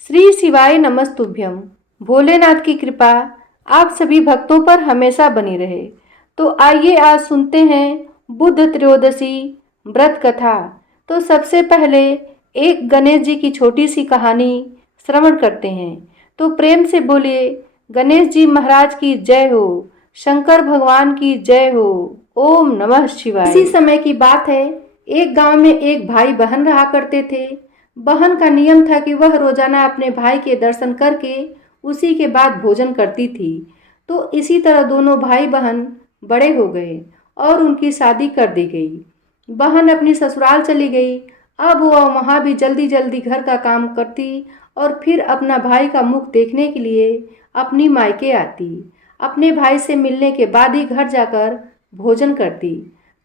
श्री शिवाय नमस्तुभ्यम। भोलेनाथ की कृपा आप सभी भक्तों पर हमेशा बनी रहे। तो आइए आज सुनते हैं बुद्ध त्रयोदशी व्रत कथा। तो सबसे पहले एक गणेश जी की छोटी सी कहानी श्रवण करते हैं। तो प्रेम से बोलिए गणेश जी महाराज की जय हो, शंकर भगवान की जय हो। ओम नमः शिवाय। इसी समय की बात है, एक गांव में एक भाई बहन रहा करते थे। बहन का नियम था कि वह रोजाना अपने भाई के दर्शन करके उसी के बाद भोजन करती थी। तो इसी तरह दोनों भाई बहन बड़े हो गए और उनकी शादी कर दी गई। बहन अपनी ससुराल चली गई। अब वह वहाँ भी जल्दी जल्दी घर का काम करती और फिर अपना भाई का मुख देखने के लिए अपनी मायके आती। अपने भाई से मिलने के बाद ही घर जाकर भोजन करती।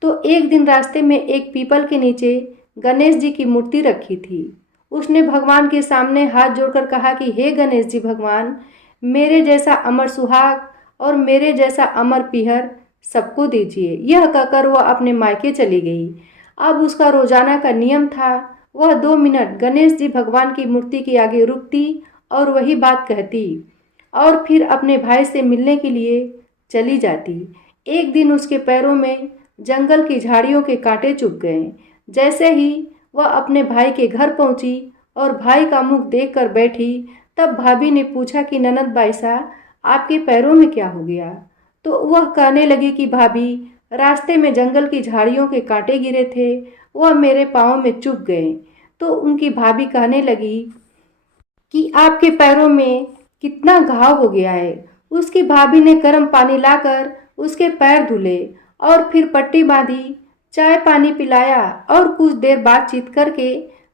तो एक दिन रास्ते में एक पीपल के नीचे गणेश जी की मूर्ति रखी थी। उसने भगवान के सामने हाथ जोड़कर कहा कि हे गणेश जी भगवान, मेरे जैसा अमर सुहाग और मेरे जैसा अमर पीहर सबको दीजिए। यह कहकर वह अपने मायके चली गई। अब उसका रोजाना का नियम था, वह 2 मिनट गणेश जी भगवान की मूर्ति के आगे रुकती और वही बात कहती और फिर अपने भाई से मिलने के लिए चली जाती। एक दिन उसके पैरों में जंगल की झाड़ियों के कांटे चुभ गए। जैसे ही वह अपने भाई के घर पहुंची और भाई का मुख देखकर बैठी, तब भाभी ने पूछा कि ननद बाईसा, आपके पैरों में क्या हो गया? तो वह कहने लगी कि भाभी, रास्ते में जंगल की झाड़ियों के कांटे गिरे थे, वह मेरे पाँव में चुभ गए। तो उनकी भाभी कहने लगी कि आपके पैरों में कितना घाव हो गया है। उसकी भाभी ने गर्म पानी लाकर उसके पैर धुले और फिर पट्टी बांधी, चाय पानी पिलाया और कुछ देर बातचीत करके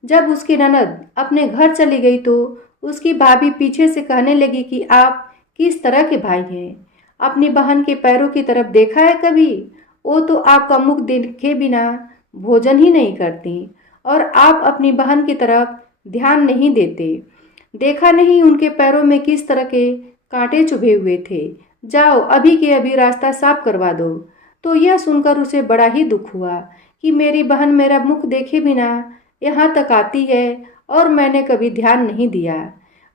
जब उसकी ननद अपने घर चली गई तो उसकी भाभी पीछे से कहने लगी कि आप किस तरह के भाई हैं? अपनी बहन के पैरों की तरफ देखा है कभी? वो तो आपका मुख देखे बिना भोजन ही नहीं करती और आप अपनी बहन की तरफ ध्यान नहीं देते। देखा नहीं उनके पैरों में किस तरह के कांटे चुभे हुए थे? जाओ अभी के अभी रास्ता साफ करवा दो। तो यह सुनकर उसे बड़ा ही दुख हुआ कि मेरी बहन मेरा मुख देखे बिना यहाँ तक आती है और मैंने कभी ध्यान नहीं दिया।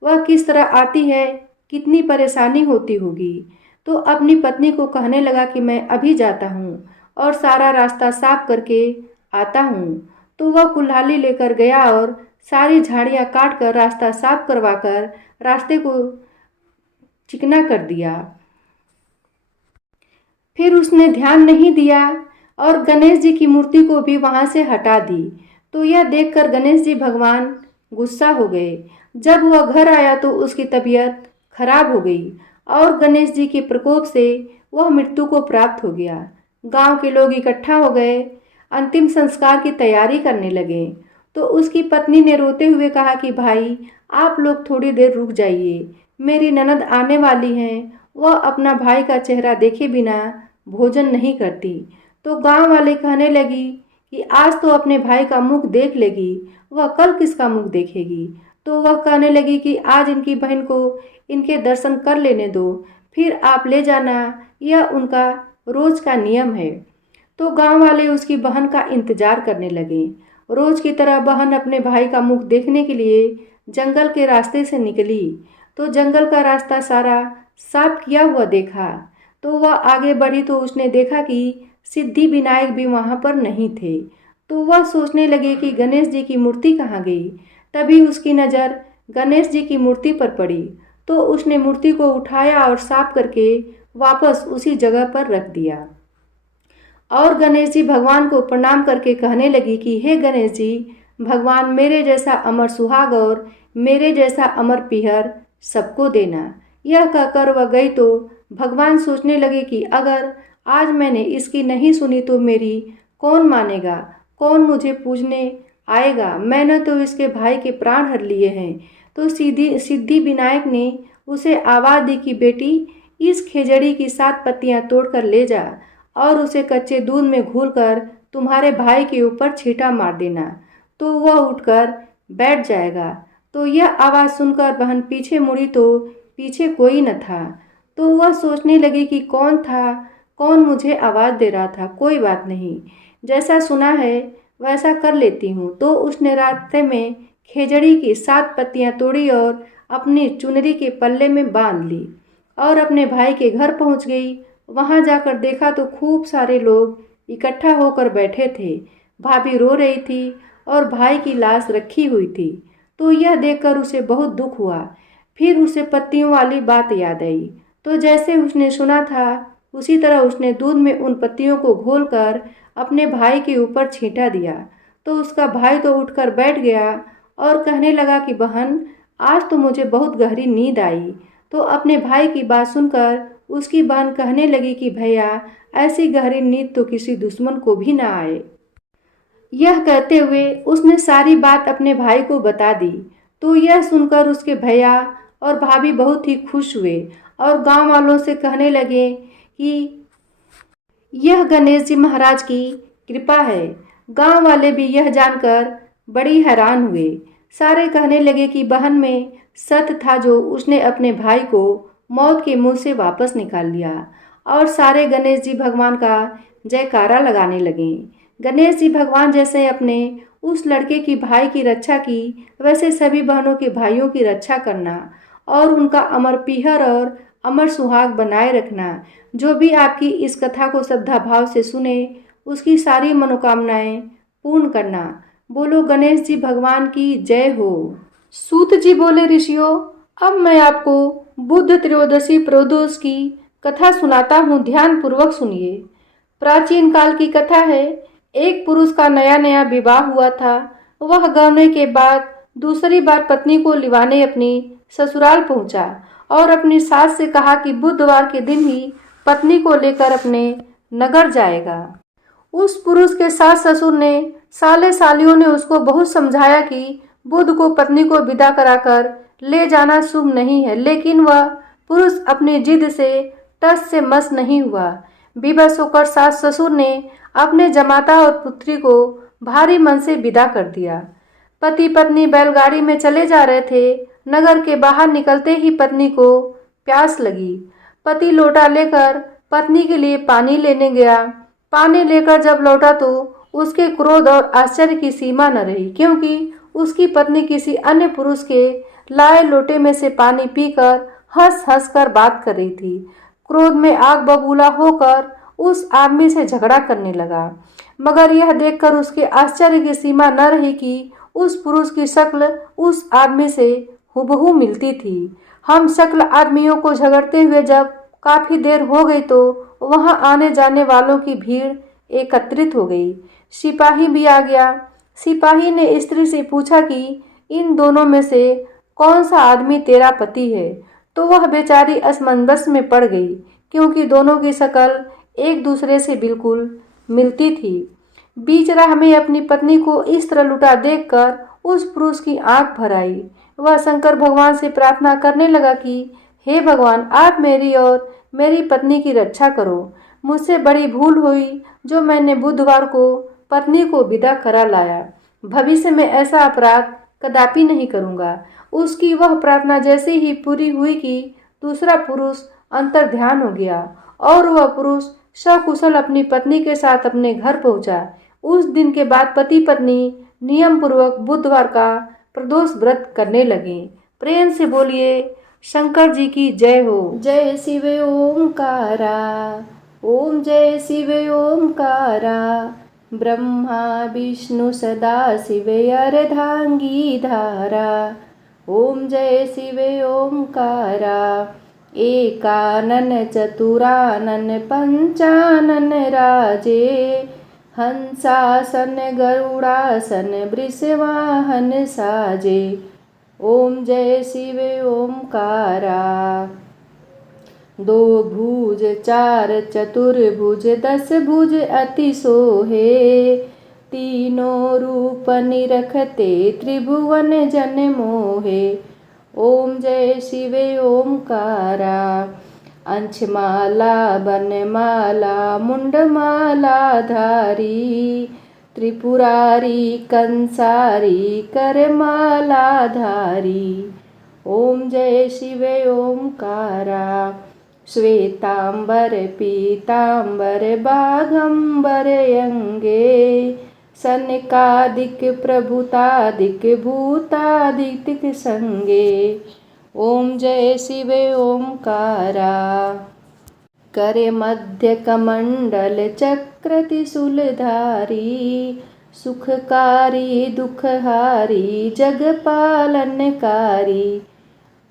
वह किस तरह आती है, कितनी परेशानी होती होगी। तो अपनी पत्नी को कहने लगा कि मैं अभी जाता हूँ और सारा रास्ता साफ करके आता हूँ। तो वह कुल्हाड़ी लेकर गया और सारी झाड़ियाँ काट कर रास्ता साफ करवाकर रास्ते को चिकना कर दिया। फिर उसने ध्यान नहीं दिया और गणेश जी की मूर्ति को भी वहाँ से हटा दी। तो यह देखकर गणेश जी भगवान गुस्सा हो गए। जब वह घर आया तो उसकी तबीयत खराब हो गई और गणेश जी के प्रकोप से वह मृत्यु को प्राप्त हो गया। गांव के लोग इकट्ठा हो गए, अंतिम संस्कार की तैयारी करने लगे। तो उसकी पत्नी ने रोते हुए कहा कि भाई, आप लोग थोड़ी देर रुक जाइए, मेरी ननद आने वाली हैं, वह अपना भाई का चेहरा देखे बिना भोजन नहीं करती। तो गांव वाले कहने लगी कि आज तो अपने भाई का मुख देख लेगी, वह कल किसका मुख देखेगी। तो वह कहने लगी कि आज इनकी बहन को इनके दर्शन कर लेने दो, फिर आप ले जाना, यह उनका रोज का नियम है। तो गांव वाले उसकी बहन का इंतजार करने लगे। रोज की तरह बहन अपने भाई का मुख देखने के लिए जंगल के रास्ते से निकली। तो जंगल का रास्ता सारा साफ किया हुआ देखा। तो वह आगे बढ़ी तो उसने देखा कि सिद्धि विनायक भी वहाँ पर नहीं थे। तो वह सोचने लगी कि गणेश जी की मूर्ति कहाँ गई। तभी उसकी नज़र गणेश जी की मूर्ति पर पड़ी। तो उसने मूर्ति को उठाया और साफ करके वापस उसी जगह पर रख दिया और गणेश जी भगवान को प्रणाम करके कहने लगी कि हे गणेश जी भगवान, मेरे जैसा अमर सुहाग और मेरे जैसा अमर पीहर सबको देना। यह कहकर वह गई तो भगवान सोचने लगे कि अगर आज मैंने इसकी नहीं सुनी तो मेरी कौन मानेगा, कौन मुझे पूजने आएगा। मैंने तो इसके भाई के प्राण हर लिए हैं। तो सिद्धि विनायक ने उसे आवाज़ दी कि बेटी, इस खेजड़ी की 7 पत्तियां तोड़कर ले जा और उसे कच्चे दूध में घोलकर तुम्हारे भाई के ऊपर छींटा मार देना, तो वह उठकर बैठ जाएगा। तो यह आवाज़ सुनकर बहन पीछे मुड़ी तो पीछे कोई न था। तो वह सोचने लगी कि कौन था, कौन मुझे आवाज़ दे रहा था। कोई बात नहीं, जैसा सुना है वैसा कर लेती हूँ। तो उसने रास्ते में खेजड़ी की 7 पत्तियां तोड़ी और अपनी चुनरी के पल्ले में बांध ली और अपने भाई के घर पहुंच गई। वहां जाकर देखा तो खूब सारे लोग इकट्ठा होकर बैठे थे। भाभी रो रही थी और भाई की लाश रखी हुई थी। तो यह देखकर उसे बहुत दुख हुआ। फिर उसे पत्तियों वाली बात याद आई। तो जैसे उसने सुना था उसी तरह उसने दूध में उन पत्तियों को घोलकर अपने भाई के ऊपर छींटा दिया। तो उसका भाई तो उठकर बैठ गया और कहने लगा कि बहन, आज तो मुझे बहुत गहरी नींद आई। तो अपने भाई की बात सुनकर उसकी बहन कहने लगी कि भैया, ऐसी गहरी नींद तो किसी दुश्मन को भी ना आए। यह कहते हुए उसने सारी बात अपने भाई को बता दी। तो यह सुनकर उसके भैया और भाभी बहुत ही खुश हुए और गांव वालों से कहने लगे कि यह गणेश जी महाराज की कृपा है। गांव वाले भी यह जानकर बड़ी हैरान हुए। सारे कहने लगे कि बहन में सत्य था जो उसने अपने भाई को मौत के मुंह से वापस निकाल लिया। और सारे गणेश जी भगवान का जयकारा लगाने लगे। गणेश जी भगवान जैसे अपने उस लड़के की भाई की रक्षा की, वैसे सभी बहनों के भाइयों की रक्षा करना और उनका अमर पीहर और अमर सुहाग बनाए रखना। जो भी आपकी इस कथा को श्रद्धा भाव से सुने, उसकी सारी मनोकामनाएं पूर्ण करना। बोलो गणेश जी भगवान की जय हो। सूत जी बोले, ऋषियों, अब मैं आपको बुद्ध त्रयोदशी प्रदोष की कथा सुनाता हूँ, ध्यान पूर्वक सुनिए। प्राचीन काल की कथा है। एक पुरुष का नया नया विवाह हुआ था। वह गौने के बाद दूसरी बार पत्नी को लिवाने अपनी ससुराल पहुंचा और अपनी सास से कहा कि बुधवार के दिन ही पत्नी को लेकर अपने नगर जाएगा। उस पुरुष के सास ससुर ने, साले सालियों ने उसको बहुत समझाया कि बुध को पत्नी को विदा कराकर ले जाना शुभ नहीं है, लेकिन वह पुरुष अपनी जिद से टस से मस नहीं हुआ। विवश होकर सास ससुर ने अपने जमाता और पुत्री को भारी मन से विदा कर दिया। पति पत्नी बैलगाड़ी में चले जा रहे थे। नगर के बाहर निकलते ही पत्नी को प्यास लगी। पति लोटा लेकर पत्नी के लिए पानी लेने गया। पानी लेकर जब लौटा तो उसके क्रोध और आश्चर्य की सीमा न रही, क्योंकि उसकी पत्नी किसी अन्य पुरुष के लाए लोटे में से पानी पीकर हंस हंस कर बात कर रही थी। क्रोध में आग बबूला होकर उस आदमी से झगड़ा करने लगा। मगर यह देखकर उसके आश्चर्य की सीमा न रही कि उस पुरुष की शक्ल उस आदमी से हुबहू मिलती थी। हम शक्ल आदमियों को झगड़ते हुए जब काफी देर हो गई तो वहां आने जाने वालों की भीड़ एकत्रित हो गई। सिपाही भी आ गया। सिपाही ने स्त्री से पूछा कि इन दोनों में से कौन सा आदमी तेरा पति है। तो वह बेचारी असमंजस में पड़ गई, क्योंकि दोनों की शक्ल एक दूसरे से बिल्कुल मिलती थी। बीच राह में अपनी पत्नी को इस तरह लुटा देखकर उस पुरुष की आंख भर आई। वह शंकर भगवान से प्रार्थना करने लगा कि हे भगवान, आप मेरी और मेरी पत्नी की रक्षा करो। मुझसे बड़ी भूल हुई जो मैंने बुधवार को पत्नी को विदा करा लाया। भविष्य में ऐसा अपराध कदापि नहीं करूंगा। उसकी वह प्रार्थना जैसे ही पूरी हुई कि दूसरा पुरुष अंतर्ध्यान हो गया और वह पुरुष सकुशल अपनी पत्नी के साथ अपने घर पहुंचा। उस दिन के बाद पति पत्नी नियम पूर्वक बुधवार का प्रदोष व्रत करने लगे। प्रेम से बोलिए शंकर जी की जय हो। जय शिव ओंकारा, ओम जय शिव ओंकारा। ब्रह्मा विष्णु सदा शिव अर्धांगी धारा। ओम जय शिव ओंकारा। एकानन चतुरानन पंचानन राजे। हंसासन गरुड़ासन वृषवाहन साजे। ओम जय शिव ओंकारा। दो भुज चार चतुर्भुज 10 भुज अति सोहे। तीनों रूप निरखते त्रिभुवन जन मोहे। ओम जय शिव ओंकारा। अंशमाला बनमाला मुंडमाला धारी। त्रिपुरारी कंसारी करमाला धारी। ओम जय शिव ओंकारा। श्वेतांबर पीतांबर बाघंबर अंगे। सनकादिक प्रभुतादिक भूतादिक संगे। ओम जय शिव ओंकारा। करे मध्य कमंडल चक्र त्रिशूलधारी, सुखकारी दुखहारी जगपालनकारी।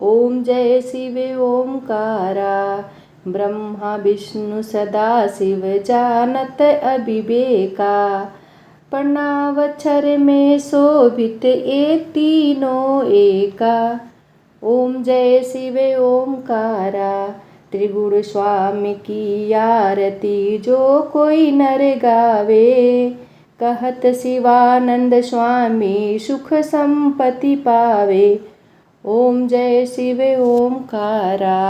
ओम जय शिव ओंकारा। ब्रह्मा विष्णु सदा शिव जानत अविवेका, प्रणावक्षर में शोभित ए तीनों एका। ओम जय शिव ओंकारा। त्रिगुण स्वामी की आरती जो कोई नर गावे, कहत शिवानंद स्वामी सुख संपत्ति पावे। ओम जय शिव ओंकारा।